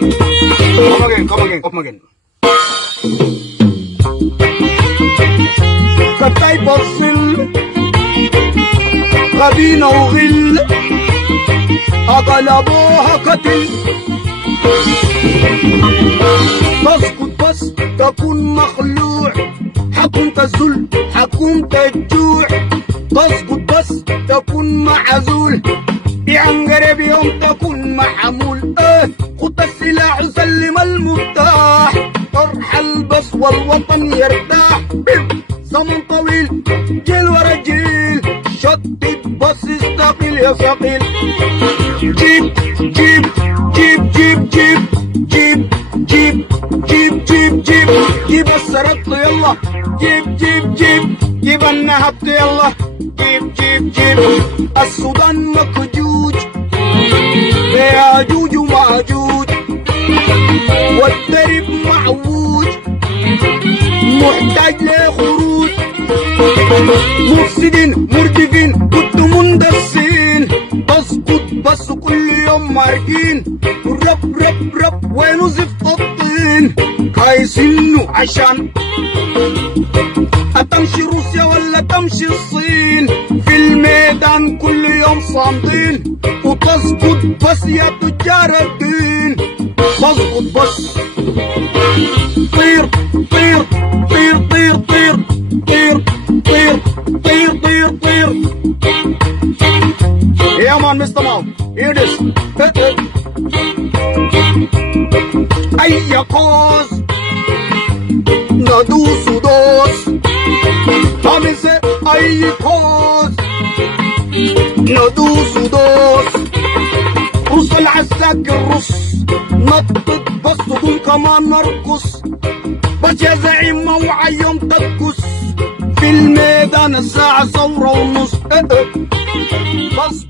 Come again. كتاي بصل غبينا وغل أغلبوها قتل تسقط بس تكون مخلوع حكم تزل حكم تجوع تسقط بس تكون معزول بعنقرب يوم تكون محمول خد السلاح وسلم المفتاح ارحل بس والوطن يرتاح زمن طويل جيل ورا جيل شتت بس استقيل يا ثقيل جيب جيب جيب جيب جيب جيب جيب جيب جيب جيب جيب السرط يلا جيب جيب جيب جيب النهبت يلا جيب جيب جيب السودان مكجوج بياجوج وماجوج والدرب معوج محتاج لخروج مفسدين مرتفين كنت مندسين تسقط بس كل يوم ماركين رب رب رب وينو زفت الطين عايزينه عشان هتمشي روسيا ولا تمشي الصين في الميدان كل يوم صامدين وتسقط بس يا تجار الدين تسقط بس طير طير طير طير طير طير طير طير طير طير Yeah man Mr. Mouth, hear this. أي cause ندوس ودوس عمس أي cause ندوس ودوس رص العساك الرص نطط بس ودون كمان نرقص بس يا زعيم موعى يوم تبكس في الميدان الساعة ثورة ونص بس